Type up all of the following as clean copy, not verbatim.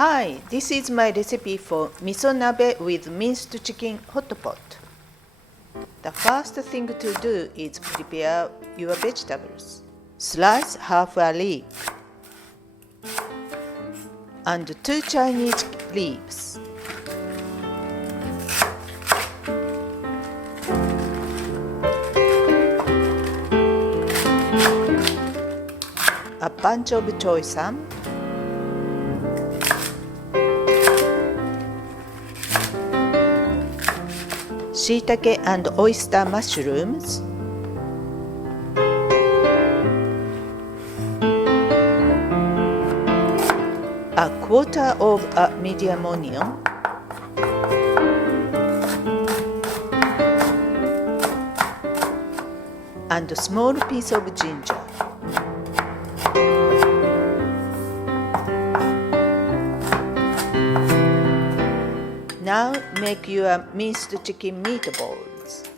Hi, this is my recipe for miso nabe with minced chicken hot pot. The first thing to do is prepare your vegetables. Slice half a leek and 2 Chinese leaves. A bunch of choy sam, shiitake and oyster mushrooms, a quarter of a medium onion, and a small piece of ginger. Now make your minced chicken meatballs.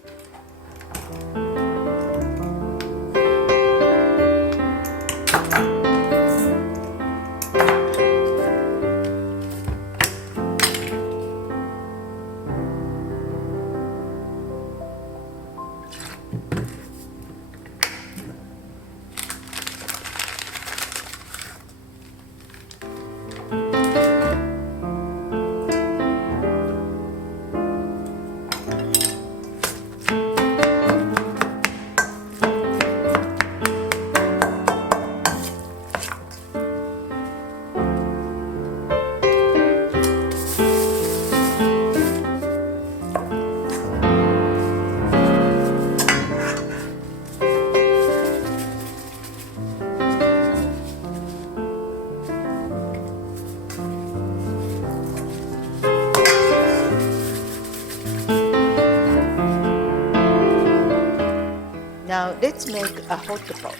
Now let's make a hot pot.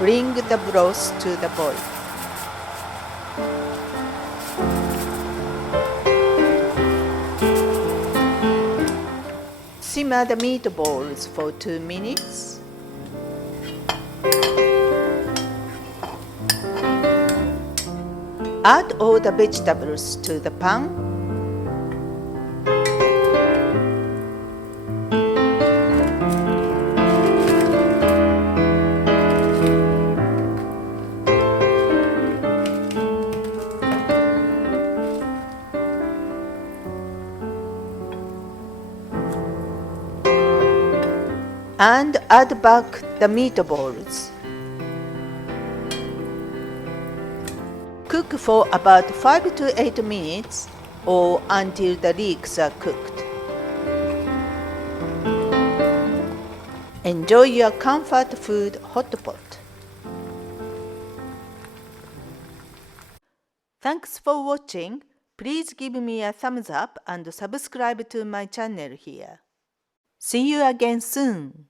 Bring the broth to the boil. Simmer the meatballs for 2 minutes. Add all the vegetables to the pan. And add back the meatballs. Cook for about 5 to 8 minutes or until the leeks are cooked. Enjoy your comfort food hot pot. Thanks for watching. Please give me a thumbs up and subscribe to my channel here. See you again soon.